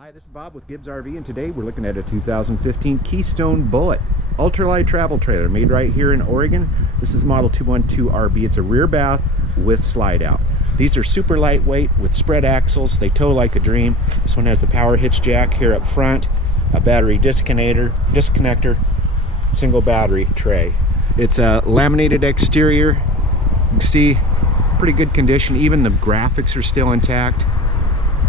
Hi, this is Bob with Gibbs RV, and today we're looking at a 2015 Keystone Bullet ultralight travel trailer made right here in Oregon. This is model 212RB. It's a rear bath with slide out. These are super lightweight with spread axles. They tow like a dream. This one has the power hitch jack here up front, a battery disconnector, single battery tray. It's a laminated exterior. You can see pretty good condition. Even the graphics are still intact.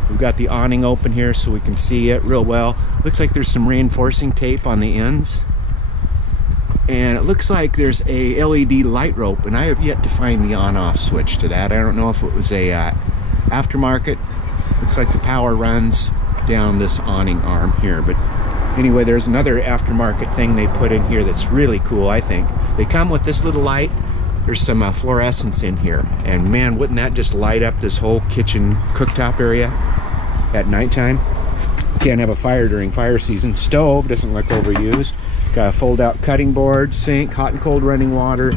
We've got the awning open here so we can see it real well. Looks like there's some reinforcing tape on the ends. And it looks like there's a LED light rope, and I have yet to find the on-off switch to that. I don't know if it was a aftermarket. Looks like the power runs down this awning arm here. But anyway, there's another aftermarket thing they put in here that's really cool, I think. They come with this little light. There's some fluorescence in here. And man, wouldn't that just light up this whole kitchen cooktop area at nighttime? Can't have a fire during fire season. Stove doesn't look overused. Got a fold-out cutting board, sink, hot and cold running water,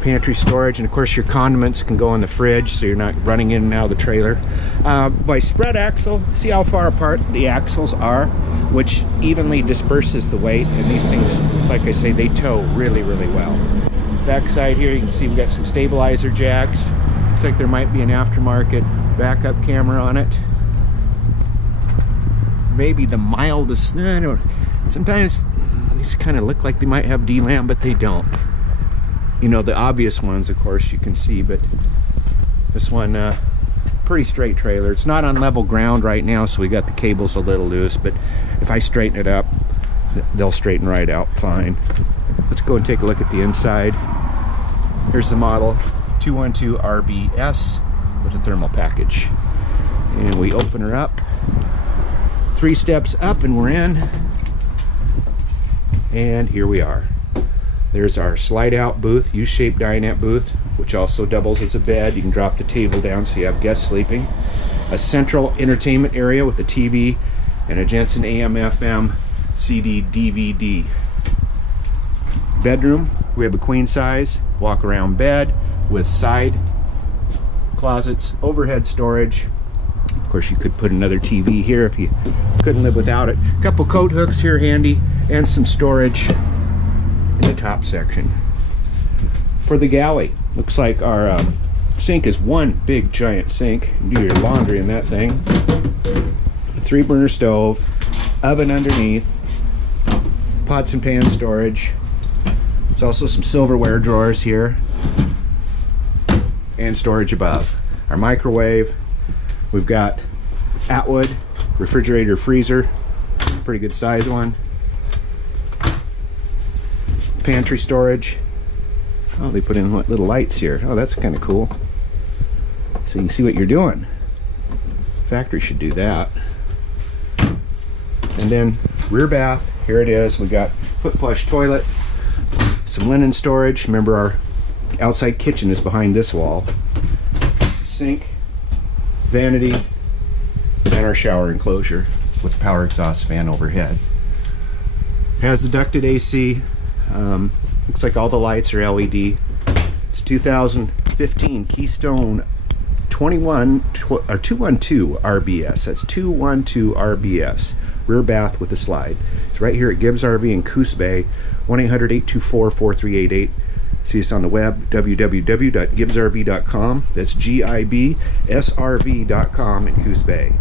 pantry storage, and of course your condiments can go in the fridge so you're not running in and out of the trailer. By spread axle, see how far apart the axles are, which evenly disperses the weight, and these things, like I say, they tow really, really well. Back side here, you can see we've got some stabilizer jacks. Looks like there might be an aftermarket backup camera on it. Maybe the mildest, sometimes these kind of look like they might have DLAM, but they don't. You know, the obvious ones, of course, you can see, but this one, pretty straight trailer. It's not on level ground right now, so we got the cables a little loose, but if I straighten it up, they'll straighten right out fine. Let's go and take a look at the inside. Here's the model 212RBS with a thermal package. And we open her up. 3 steps up and we're in. And here we are. There's our slide out booth, U-shaped dinette booth, which also doubles as a bed. You can drop the table down so you have guests sleeping. A central entertainment area with a TV and a Jensen AM/FM CD DVD. Bedroom, we have a queen size walk around bed with side closets, overhead storage. Of course, you could put another TV here if you couldn't live without it. A couple coat hooks here handy, and some storage in the top section. For the galley, looks like our sink is one big giant sink. You can do your laundry in that thing. A 3-burner stove, oven underneath, pots and pans storage. There's also some silverware drawers here and storage above. Our microwave, we've got Atwood refrigerator freezer, pretty good size one. Pantry storage. Oh, they put in little lights here. Oh, that's kind of cool. So you can see what you're doing. Factory should do that. And then rear bath, here it is. We got foot flush toilet, some linen storage. Remember, our outside kitchen is behind this wall. Sink, vanity, and our shower enclosure with the power exhaust fan overhead. Has the ducted AC. Looks like all the lights are LED. It's 2015 Keystone 212 RBS. That's 212 RBS. Rear bath with a slide. It's right here at Gibbs RV in Coos Bay. 1-800-824-4388. See us on the web, www.gibbsrv.com. That's GIBSRV.com in Coos Bay.